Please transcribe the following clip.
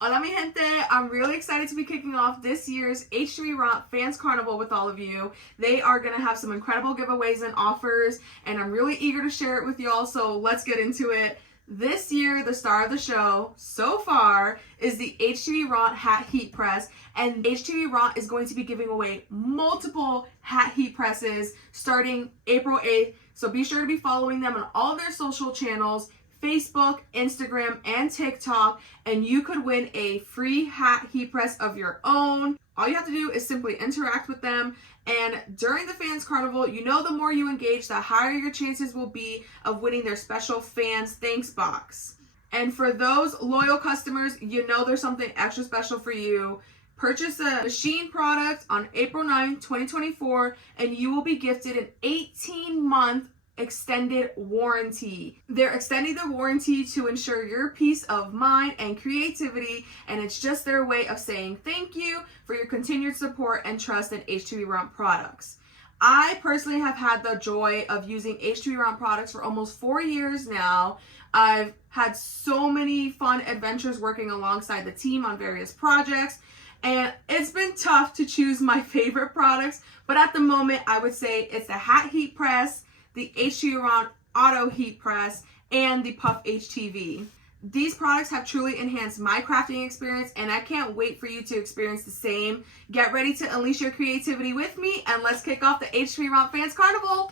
Hola mi gente, I'm really excited to be kicking off this year's HTVRONT Fans Carnival with all of you. They are going to have some incredible giveaways and offers, and I'm really eager to share it with y'all, so let's get into it. This year, the star of the show, so far, is the HTVRONT Hat Heat Press, and HTVRONT is going to be giving away multiple hat heat presses starting April 8th, so be sure to be following them on all of their social channels, Facebook, Instagram, and TikTok, and you could win a free hat heat press of your own. All you have to do is simply interact with them, and during the Fans Carnival, you know the more you engage, the higher your chances will be of winning their special Fans Thanks box. And for those loyal customers, you know there's something extra special for you. Purchase a machine product on April 9th, 2024, and you will be gifted an 18-month extended warranty. They're extending the warranty to ensure your peace of mind and creativity, and it's just their way of saying thank you for your continued support and trust in HTVRONT products. I personally have had the joy of using HTVRONT products for almost 4 years now. I've had so many fun adventures working alongside the team on various projects, and it's been tough to choose my favorite products, but at the moment I would say it's the Hat Heat Press, the HTVRONT Auto Heat Press, and the Puff HTV. These products have truly enhanced my crafting experience, and I can't wait for you to experience the same. Get ready to unleash your creativity with me, and let's kick off the HTVRONT Fans Carnival!